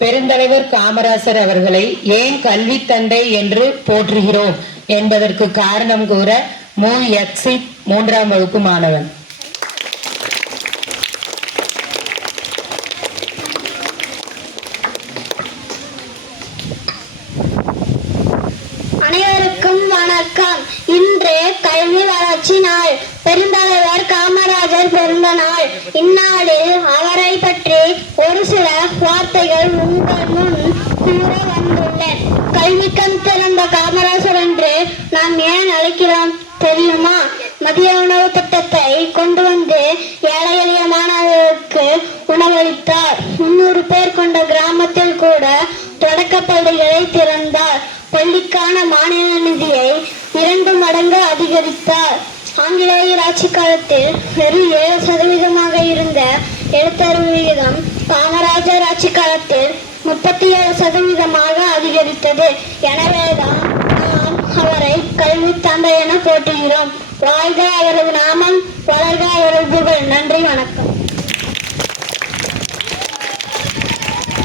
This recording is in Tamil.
பெருந்தலைவர் காமராசர் அவர்களை ஏன் கல்வி தந்தை என்று போற்றுகிறோம் என்பதற்கு காரணம் கூற மு. எக்ஸிட் 3ஆம் வகுப்பு மாணவன். அனைவருக்கும் வணக்கம். இன்று கல்வி வளர்ச்சி நாள். பெருந்தலைவர் காமராஜர் பிறந்த நாள். இந்நாளில் அவரை பற்றி ஒரு சில வார்த்தைகள் உங்கள் முன் கூற வந்துள்ளேன். கல்வி கண் திறந்த காமராஜர் என்று நாம் ஏன் அழைக்கிறோம் தெரியுமா? மதிய உணவு திட்டத்தை கொண்டு வந்து ஏழை எளிய மாணவர்களுக்கு உணவளித்தார். 300 பேர் கொண்ட கிராமத்தில் கூட தொடக்க பள்ளிகளை திறந்தார். பள்ளிக்கான மானிய நிதியை 2 மடங்கு அதிகரித்தார். ஆங்கிலேயர் ஆட்சி காலத்தில் வெறும் 7% இருந்த எழுத்தறிவு விகிதம் காமராஜர் ஆட்சி காலத்தில் 37% அதிகரித்தது. எனவேதான் நாம் அவரை கல்வி தந்தை என போற்றுகிறோம். வாழ்க அவரது நாமம், வளர்க அவரது புகழ். நன்றி, வணக்கம்.